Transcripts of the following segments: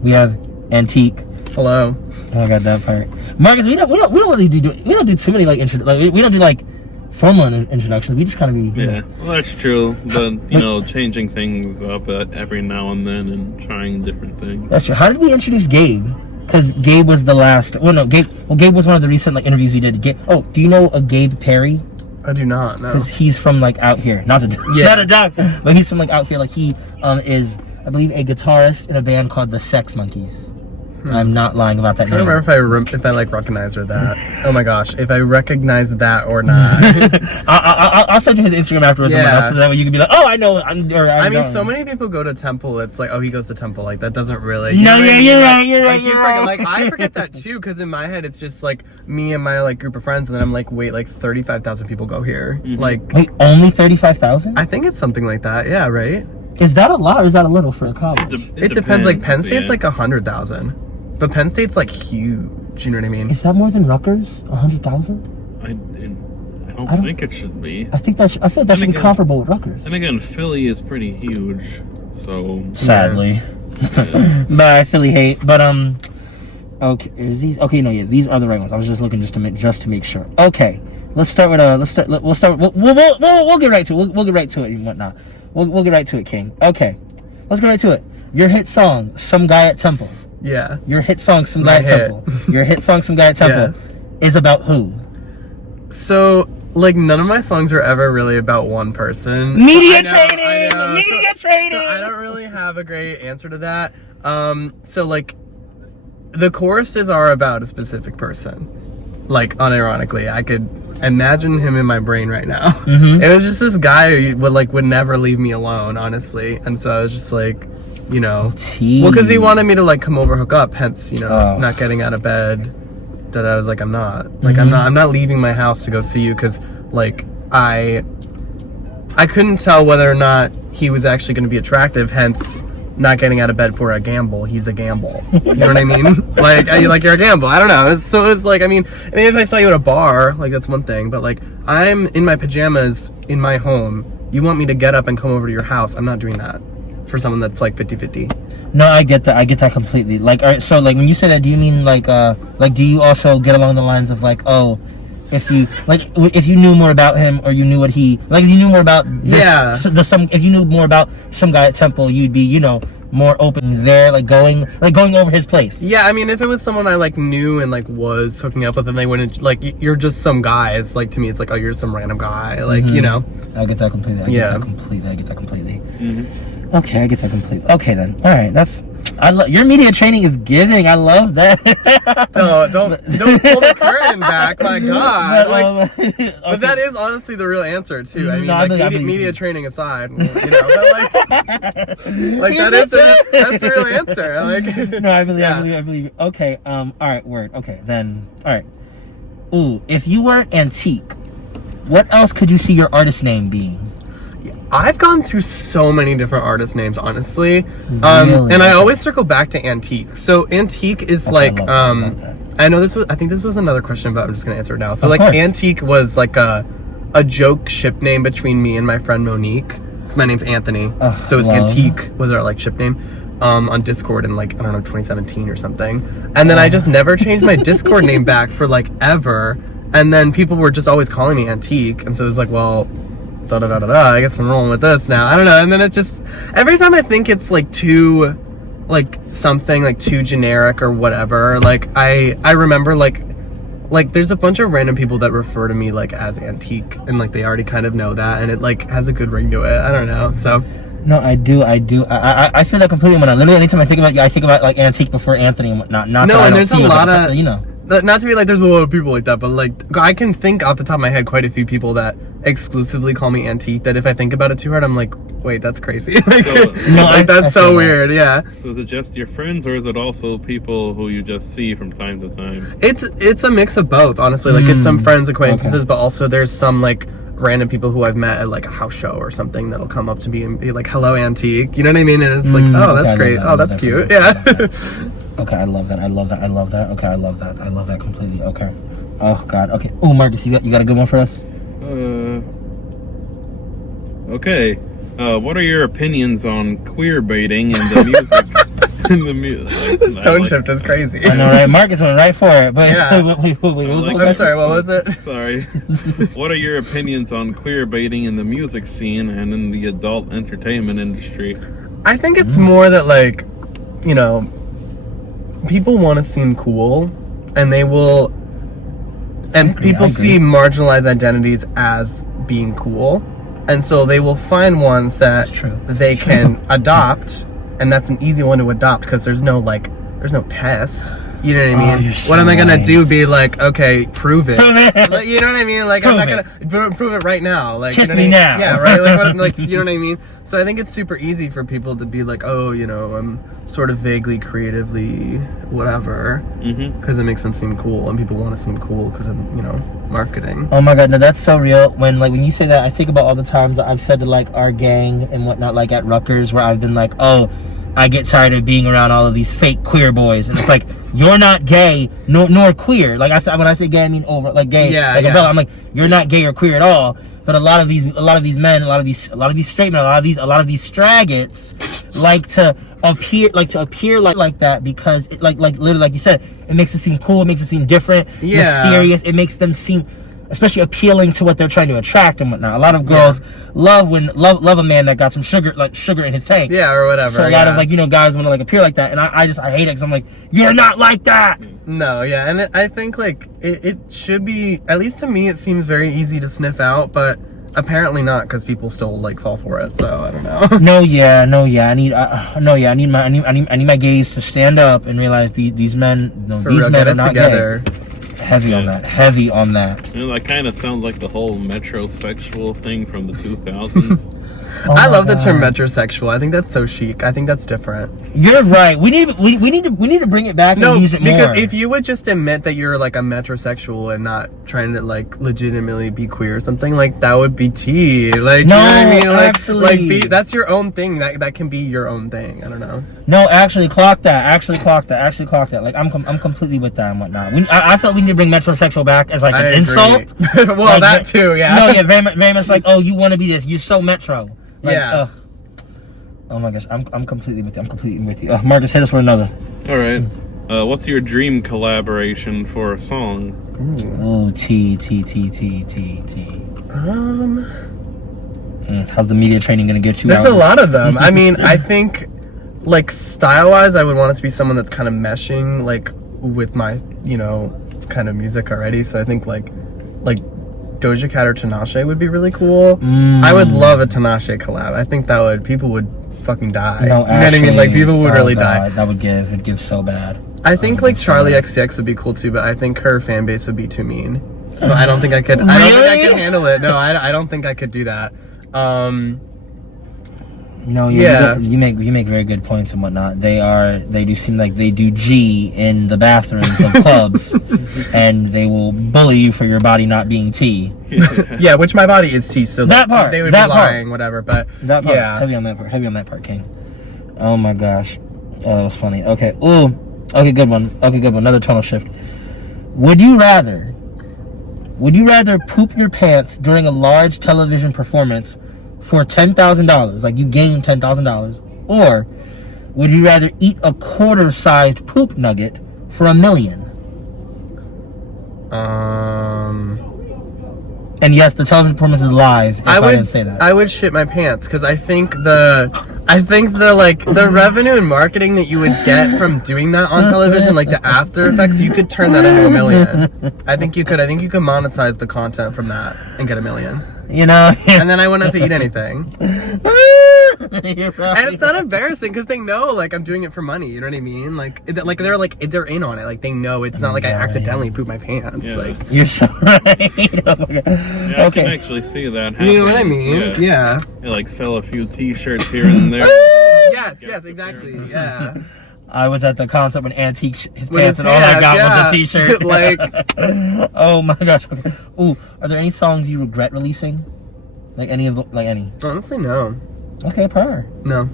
We have Antique. Hello. Oh, I got that part. Marcus, we don't really do too many like we don't do like formal introductions. We just kind of be. Yeah, well, that's true. But you know, changing things up every now and then and trying different things. That's true. How did we introduce Gabe? Because Gabe was the last. Well, no, Gabe was one of the recent like interviews we did. Oh, do you know a Gabe Perry? I do not know. Because he's from like out here, not a duck, but he's from like out here. Like he is, I believe, a guitarist in a band called the Sex Monkeys. I'm not lying about that. I don't remember if I like recognize or that. Oh my gosh, if I recognize that or not. I'll send you his Instagram afterwards. Yeah. So that way you can be like, oh, I know. I mean, so many people go to Temple. It's like, oh, he goes to Temple. Like that doesn't really. No, you're right. Like I forget that too, because in my head it's just like me and my like group of friends, and then I'm like, wait, like 35,000 people go here. Mm-hmm. Like, wait, only 35,000? I think it's something like that. Yeah, right. Is that a lot or is that a little for a college? It depends. Like Penn State's like 100,000. But Penn State's like huge, you know what I mean? Is that more than Rutgers? 100,000? I don't think it should be. I feel like that should be comparable with Rutgers. And again, Philly is pretty huge, so sadly, yeah. But I Philly hate. But okay, is these okay? No, yeah, these are the right ones. I was just looking just to make sure. Okay, we'll get right to it. We'll get right to it and whatnot. We'll get right to it, King. Okay, let's get right to it. Your hit song, "Some Guy at Temple." Yeah. Your hit song, Some Guy at Temple. Your hit song, Some Guy at Temple, is about who? So, like, none of my songs are ever really about one person. Media training! Media training! So I don't really have a great answer to that. So, like, the choruses are about a specific person. Like, unironically. I could imagine him in my brain right now. Mm-hmm. It was just this guy who would never leave me alone, honestly. And so I was just like, you know, well, because he wanted me to like come over, hook up, hence, you know, not getting out of bed. That I was like, I'm not I'm not leaving my house to go see you, because like I couldn't tell whether or not he was actually going to be attractive, hence not getting out of bed for a gamble. He's a gamble. You know what I mean? Like you're a gamble. I don't know. So it's like, I mean, if I saw you at a bar, like that's one thing, but like I'm in my pajamas in my home. You want me to get up and come over to your house? I'm not doing that. For someone that's like 50-50. No, I get that completely. Like, all right, so like when you say that, do you mean like do you also get along the lines of like, oh, if you knew more about him, or you knew what he like, if you knew more about this, if you knew more about Some Guy at Temple, you'd be, you know, more open there, like going over his place. Yeah, I mean, if it was someone I like knew and like was hooking up with, and they wouldn't like, you're just some guy. It's like, to me, it's like, oh, you're some random guy, like, you know. I get that completely. I get that completely. Mm-hmm. Okay, I get that completely. Okay then. All right, your media training is giving. I love that. Don't pull the curtain back, my God. But that is honestly the real ansor too. I mean, media training aside, you know, but that's the real answer. Like, no, I believe. Okay. All right. Word. Okay. Then. All right. Ooh, if you weren't Antique, what else could you see your artist name being? I've gone through so many different artist names, honestly. Really? And I always circle back to Antique. So Antique is like, I think this was another question, but I'm just gonna answer it now. So like, Antique was like a joke ship name between me and my friend Monique. So my name's Anthony. So it was Antique was our like ship name on Discord in like, I don't know, 2017 or something. And then I just never changed my Discord name back for like ever. And then people were just always calling me Antique. And so it was like, well, I guess I'm rolling with this now. I don't know. And then it just, every time I think it's like too, like something like too generic or whatever, like I remember like there's a bunch of random people that refer to me like as Antique, and like they already kind of know that, and it like has a good ring to it. I don't know. So no, I do. I feel that completely. When I literally, anytime I think about you, I think about like Antique before Anthony and whatnot. Not no, that and there's a lot of, you know. Not to be like there's a lot of people like that, but like I can think off the top of my head quite a few people that exclusively call me Antique, that if I think about it too hard, I'm like, wait, that's crazy. That's so weird. Yeah. So is it just your friends, or is it also people who you just see from time to time? It's a mix of both, honestly. Like it's some friends, acquaintances, but also there's some like random people who I've met at like a house show or something that'll come up to me and be like, hello, Antique. You know what I mean? And it's like, oh, that's great. Oh, that's cute. Yeah. Okay, I love that. Okay, I love that. I love that completely. Okay. Oh God. Okay. Oh, Marcus, you got a good one for us? Okay. What are your opinions on queer baiting and the music? This tone shift is crazy. I know, right? Marcus went right for it, but Yeah. wait, I'm sorry, what was it? Sorry. What are your opinions on queer baiting in the music scene and in the adult entertainment industry? I think it's more that, like, you know, people want to seem cool, and they will, and people see marginalized identities as being cool, and so they will find ones that they can adopt, and that's an easy one to adopt because there's no test. You know what I mean? What am I gonna do? Be like, okay, prove it. Like, you know what I mean? Like, I'm not gonna prove it right now. Like, Kiss you know me what I mean? now. Yeah, right. Like, you know what I mean? So I think it's super easy for people to be like, oh, you know, I'm sort of vaguely, creatively, whatever, because it makes them seem cool, and people want to seem cool because of, you know, marketing. Oh my god, no, that's so real. When you say that, I think about all the times that I've said to like our gang and whatnot, like at Rutgers, where I've been like, oh, I get tired of being around all of these fake queer boys, and it's like, you're not gay nor queer. Like I said, when I say gay, I mean over, like gay, like umbrella. I'm like, you're not gay or queer at all. But a lot of these men, a lot of these straight men, a lot of these straggots like to appear like that because it, like literally, like you said, it makes it seem cool, it makes it seem different, mysterious. It makes them seem, especially appealing to what they're trying to attract and whatnot. A lot of girls love a man that got some sugar in his tank. Yeah, or whatever. So a lot of, like, you know, guys want to like appear like that, and I hate it because I'm like, you're not like that. No, yeah, and I think like it should be, at least to me, it seems very easy to sniff out, but apparently not, because people still like fall for it. So I don't know. I need my gays to stand up and realize these men, these men are not together. gay. Heavy on that. You know, that kind of sounds like the whole metrosexual thing from the 2000s. I love the term metrosexual. I think that's so chic. I think that's different. You're right. We need to bring it back and use it more. Because if you would just admit that you're like a metrosexual and not trying to like legitimately be queer or something, like that would be tea. Like, no, you know what I mean? Like, actually, that's your own thing. That can be your own thing. I don't know. No, actually, clock that. Like, I'm completely with that and whatnot. I felt we need to bring metrosexual back as like an insult. Well, like, that too, yeah. No, yeah, very much like, oh, you want to be this? You're so metro. Like, yeah. Oh my gosh, I'm completely with you. Marcus, hit us with another. All right. What's your dream collaboration for a song? Ooh, T. How's the media training gonna get you? There's a lot of them. I mean, I think, like, style-wise, I would want it to be someone that's kind of meshing, like, with my, you know, kind of music already. So I think, like Doja Cat or Tinashe would be really cool. I would love a Tinashe collab. I think people would fucking die. No, you know what I mean? Like, people would really die. That would give so bad. I think like Charlie XCX would be cool too, but I think her fan base would be too mean. So I don't think I could. Really? I don't think I could handle it. No, I don't think I could do that. No, you make very good points and whatnot. They do seem like they do G in the bathrooms of clubs, and they will bully you for your body not being T. Yeah, which my body is T, so that part they would that be lying, whatever. But that part, yeah, heavy on that part, King. Oh my gosh, oh, that was funny. Okay, good one. Another tonal shift. Would you rather poop your pants during a large television performance for $10,000, like you gain $10,000, or would you rather eat a quarter-sized poop nugget for $1 million? And yes, the television performance is live. If I didn't say that, I would shit my pants because I think the revenue and marketing that you would get from doing that on television, like the after effects, you could turn that into $1 million. I think you could monetize the content from that and get $1 million. You know, and then I wouldn't have to eat anything. You're right. And it's not embarrassing because they know, like, I'm doing it for money. You know what I mean? Like they're in on it. Like, they know it's not like I accidentally poop my pants. Yeah. Like, you're so right. Oh my God. Yeah, I can actually see that happening. You know what I mean? Yeah. You like sell a few T-shirts here and there. Yes, exactly. Yeah. I was at the concert when Antique his pants and all I got was a T-shirt. Like, oh my gosh. Okay. Ooh, are there any songs you regret releasing? Like any? Honestly, no. Okay, per. No.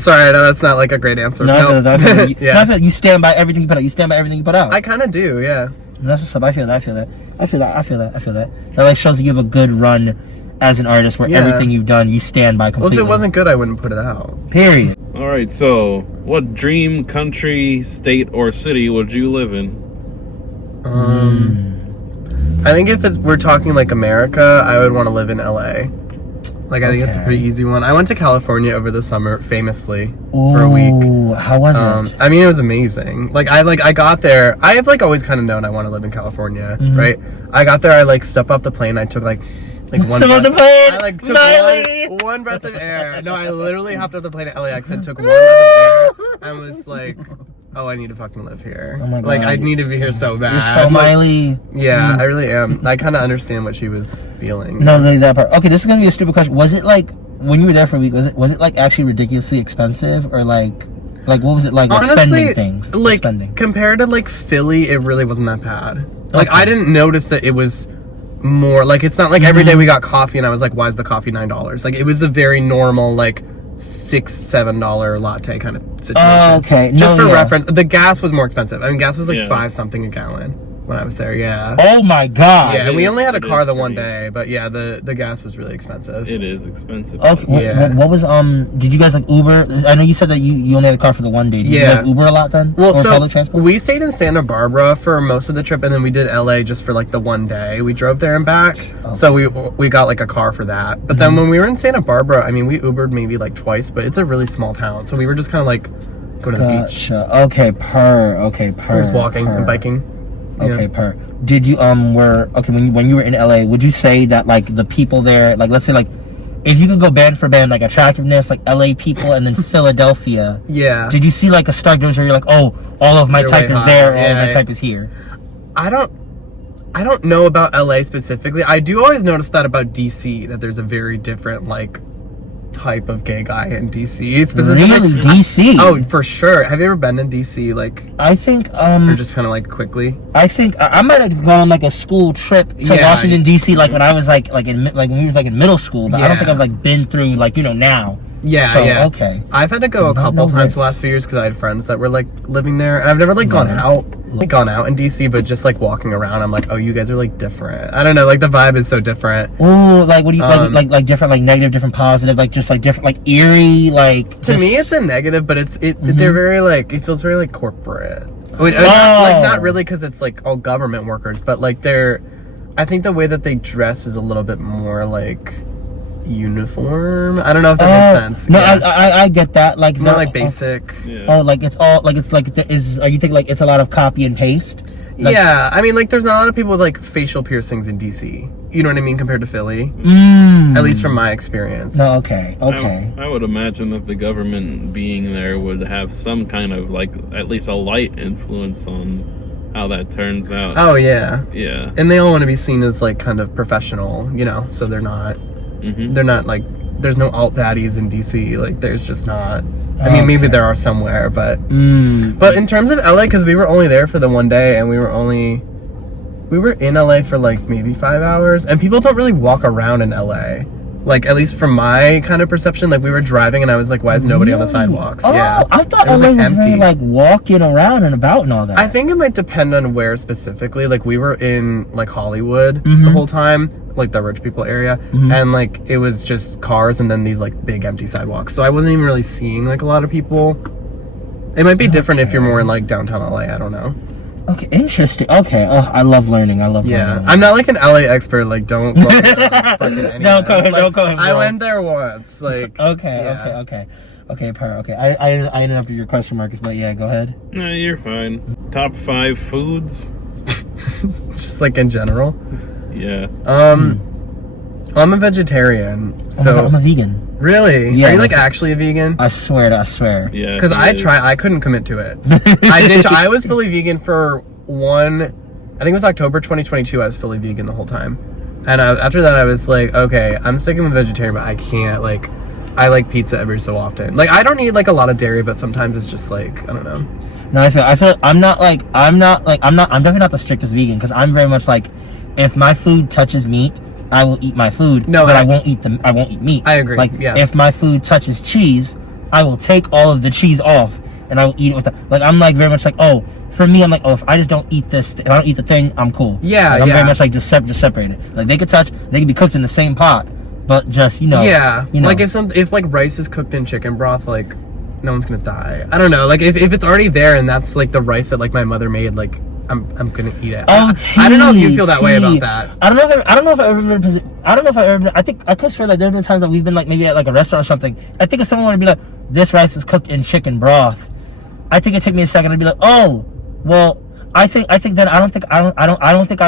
Sorry, I know that's not like a great answer. No, I feel like you stand by everything you put out. You stand by everything you put out. I kind of do, yeah. And that's what's up. I feel that. That like shows that you have a good run as an artist, where Yeah. everything you've done you stand by Well, completely. if it wasn't good, I wouldn't put it out. Period. All right, so what dream country, state, or city would you live in? I think if we're talking like America, I would want to live in LA. Like, I think it's a Okay. pretty easy one. I went to California over the summer, famously, for a week. Ooh, how was it? I mean, it was amazing. I got there. I have like always kind of known I want to live in California, right? I got there. I like stepped off the plane. I took like one. Step off breath- the plane, I like took Miley! one breath of air. No, I literally hopped off the plane at LAX and took one breath of air and was like, "Oh, I need to fucking live here. Oh my Like, God. I need to be here so bad." You're so Like, Miley. yeah, I really am. I kind of understand what she was feeling. No, like that part. Okay, this is gonna be a stupid question. Was it like when you were there for a week? Was it like actually ridiculously expensive, or like what was it like? Like spending things, like spending. compared to like Philly, it really wasn't that bad. Like, Okay. I didn't notice that it was more like, it's not like every day we got coffee and I was like, why is the coffee $9? Like, it was a very normal like $6-7 latte kind of situation. Oh, okay. Just No, for yeah. reference, the gas was more expensive. I mean, gas was like Yeah. 5 something a gallon when I was there. Yeah. Oh my god. Yeah, and we it- only had a it car is the one pretty- day, but yeah, the gas was really expensive. It is expensive. Okay. Yeah. What was did you guys like Uber? I know you said that you only had a car for the one day. Did you Yeah. guys Uber a lot then? Well, or so public transport? we stayed in Santa Barbara for most of the trip, and then we did LA just for like the one day. We drove there and back, so we got like a car for that. But then when we were in Santa Barbara, I mean, we Ubered maybe like twice, but it's a really small town, so we were just kind of like going to the beach. Gotcha. Okay, per. We were just walking and biking. Okay, Yeah. per. Did you when you were in LA, would you say that like the people there, like let's say like if you could go band for band, like attractiveness, like LA people and then Philadelphia, Yeah. did you see like a stark difference where you're like, oh, all of my They're type way is there, all higher. of my Yeah. type is here? I don't know about LA specifically. I do always notice that about DC, that there's a very different like type of gay guy in DC. Specifically. Really, DC? Oh, for sure. Have you ever been in DC? Like, I think or just kind of like quickly? I think I might have gone on like a school trip to Yeah. Washington D.C. like when I was like when we was like in middle school, but I don't think Yeah. I've like been through like now. Yeah, So, yeah. okay. I've had to go a couple no times this. the last few years because I had friends that were like living there. And I've never like gone out in DC, but just like walking around, I'm like, oh, you guys are like different. I don't know, like the vibe is so different. Ooh, like what do you like different, like negative, different positive, like just like different, like eerie, like To me, it's a negative, but they're very like, it feels very like corporate. Like not really because it's like all government workers, but like I think the way that they dress is a little bit more like uniform. I don't know if that makes sense. No, Yeah. I get that. Like Not the- like basic. Yeah. Oh, like it's all like it's like are you thinking like it's a lot of copy and paste? Like, Yeah, I mean, like, there's not a lot of people with like facial piercings in DC. You know what I mean, compared to Philly. At least from my experience. No, okay. I would imagine that the government being there would have some kind of like at least a light influence on how that turns out. Oh yeah, Yeah. and they all want to be seen as like kind of professional, you know. So they're not. They're not like. There's no alt baddies in DC. Like, there's just not. I mean, maybe there are somewhere, but in terms of LA, because we were only there for the one day, and we were in LA for like maybe 5 hours, and people don't really walk around in LA. Like, at least from my kind of perception, like we were driving and I was like, why is nobody on the sidewalks? Oh, Yeah. I thought It was, LA like, was empty. very like walking around and about and all that. I think it might depend on where specifically. Like, we were in like Hollywood the whole time, like the rich people area, and like it was just cars and then these like big empty sidewalks. So I wasn't even really seeing like a lot of people. It might be different if you're more in like downtown LA. I don't know. Okay, interesting. Okay, oh, I love learning. Yeah, I'm not like an LA expert. Like, don't quote me on fucking any Don't of quote this. him, don't quote him, I girls. went there once. Like, Okay. I interrupted your question, Marcus, but yeah, go ahead. No, you're fine. Top 5 foods? just like in general. Yeah. I'm a vegetarian, Oh my so God, I'm a vegan. really, Yeah, are you like okay. actually a vegan? I swear. Yeah. Because he is. I couldn't commit to it. I was fully vegan for I think it was October 2022. I was fully vegan the whole time, and after that I was like, okay, I'm sticking with vegetarian, but I can't like. I like pizza every so often. Like, I don't eat like a lot of dairy, but sometimes it's just like, I don't know. No, I feel I'm definitely not the strictest vegan because I'm very much like, if my food touches meat, I will eat my food. No, but I won't eat meat. I agree, Like, yeah. if my food touches cheese, I will take all of the cheese off and I will eat it with like I'm like very much like, oh, for me, I'm like, oh, if I just don't eat this, if I don't eat the thing, I'm cool. Yeah, like, I'm yeah. very much like just separate it. Like, they could be cooked in the same pot, but just Yeah, you know. like if like rice is cooked in chicken broth, like no one's gonna die. I don't know. Like if it's already there and that's like the rice that like my mother made, like I'm gonna eat it. Oh, I don't know if you feel that way about that. I don't know if I ever been. I don't know if I ever. I think I could swear like there have been times that we've been like maybe at like a restaurant or something. I think if someone would be like, "This rice is cooked in chicken broth," I think it'd take me a second to be like, "Oh, well." I think that I don't think I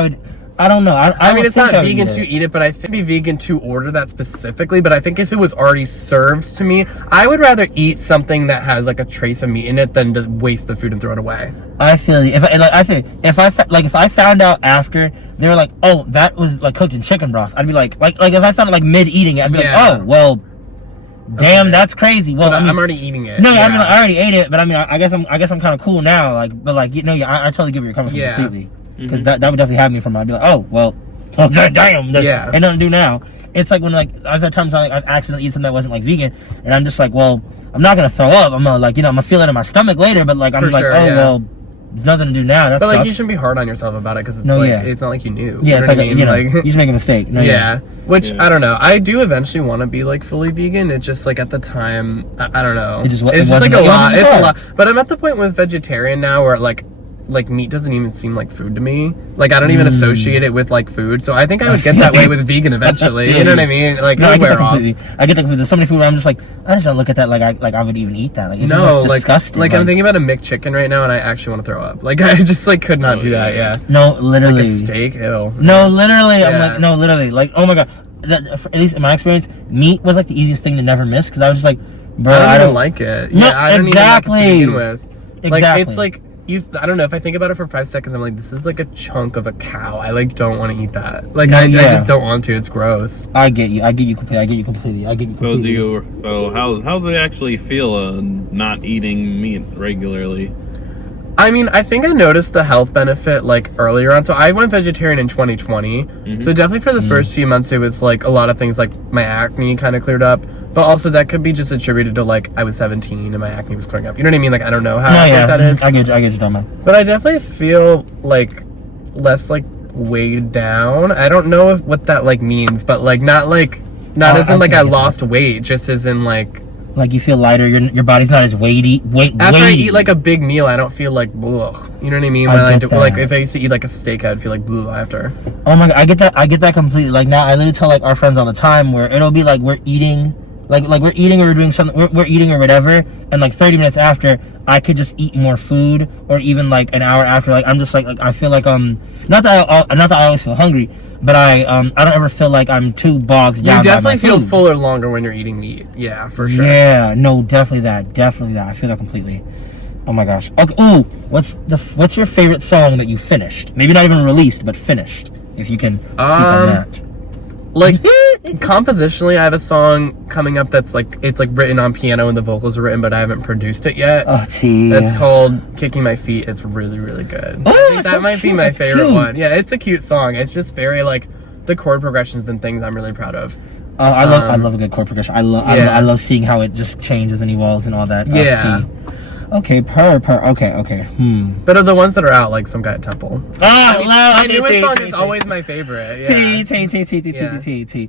would. I don't know. I mean, it's not vegan to eat it, but I think it'd be vegan to order that specifically. But I think if it was already served to me, I would rather eat something that has like a trace of meat in it than to waste the food and throw it away. I feel you. If I found out after they were like, oh, that was like cooked in chicken broth, I'd be like if I found it like mid eating it, I'd be like, oh, well, damn, that's crazy. Well, I'm already eating it. No, I mean, I already ate it, but I mean, I guess I'm kind of cool now. Like, but like, I totally get where you're coming from completely. Because that would definitely have me from. I'd be like, oh, well, damn, ain't nothing to do now. It's like when like I've had times I accidentally eat something that wasn't like vegan, and I'm just like, well, I'm not gonna throw up. I'm gonna like, I'm gonna feel it in my stomach later, but like well, there's nothing to do now. That but like sucks. You shouldn't be hard on yourself about it because it's it's not like you knew. Yeah, it's like I mean? you just make a mistake. Which I don't know. I do eventually want to be like fully vegan. It's just like at the time, I don't know. It's just like a lot. It's a lot. But I'm at the point with vegetarian now where like meat doesn't even seem like food to me. Like I don't even associate it with like food. So I think I would get that way with vegan eventually. You know what I mean? Like I get that completely. I get that completely. There's so many food where I'm just like, I just don't look at that like I would even eat that. Like it's just disgusting. Like I'm thinking about a McChicken right now and I actually want to throw up. Like I just like could not do that. Yeah. No, literally. Like a steak. Ew. No, literally. I'm like, no, literally. Like, oh my god. At least in my experience, meat was like the easiest thing to never miss because I was just like, bro, I don't like it. No, yeah, I don't exactly. even like it to begin with. Like exactly. it's like I don't know, if I think about it for 5 seconds, I'm like, this is like a chunk of a cow. I like don't want to eat that. Like I just don't want to. It's gross. I get you completely. So how's it actually feel not eating meat regularly? I mean, I think I noticed the health benefit like earlier on. So I went vegetarian in 2020. So definitely for the first few months, it was like a lot of things like my acne kind of cleared up. But also that could be just attributed to like I was 17 and my acne was clearing up. You know what I mean? Like I don't know how that is. I get you, Dama. But I definitely feel like less like weighed down. I don't know what that like means, but like not as in like I lost weight, just as in like you feel lighter. Your body's not as weighty. After I eat like a big meal, I don't feel like ugh. You know what I mean? Like if I used to eat like a steak, I'd feel like blue after. Oh my god, I get that completely. Like now, I literally tell like our friends all the time where it'll be like we're eating. Like we're eating or we're doing something, we're eating or whatever, and like 30 minutes after, I could just eat more food, or even like an hour after, like I'm just like I feel like not that I always feel hungry, but I don't ever feel like I'm too bogged down. You definitely by my feel food. fuller longer when you're eating meat. Yeah, for sure. Yeah, no, definitely that. I feel that completely. Oh my gosh. Okay. Ooh, what's your favorite song that you finished? Maybe not even released, but finished. If you can speak on that. Like compositionally, I have a song coming up that's like it's like written on piano and the vocals are written, but I haven't produced it yet. Oh, gee. That's called "Kicking My Feet." It's really, really good. Oh, I think that might be my favorite cute. one. Yeah, it's a cute song. It's just very like the chord progressions and things I'm really proud of. I love a good chord progression. I love seeing how it just changes and evolves and all that. Yeah. Okay, okay. But of the ones that are out, like Some Guy at Temple. My newest song is always my favorite. Yeah. T.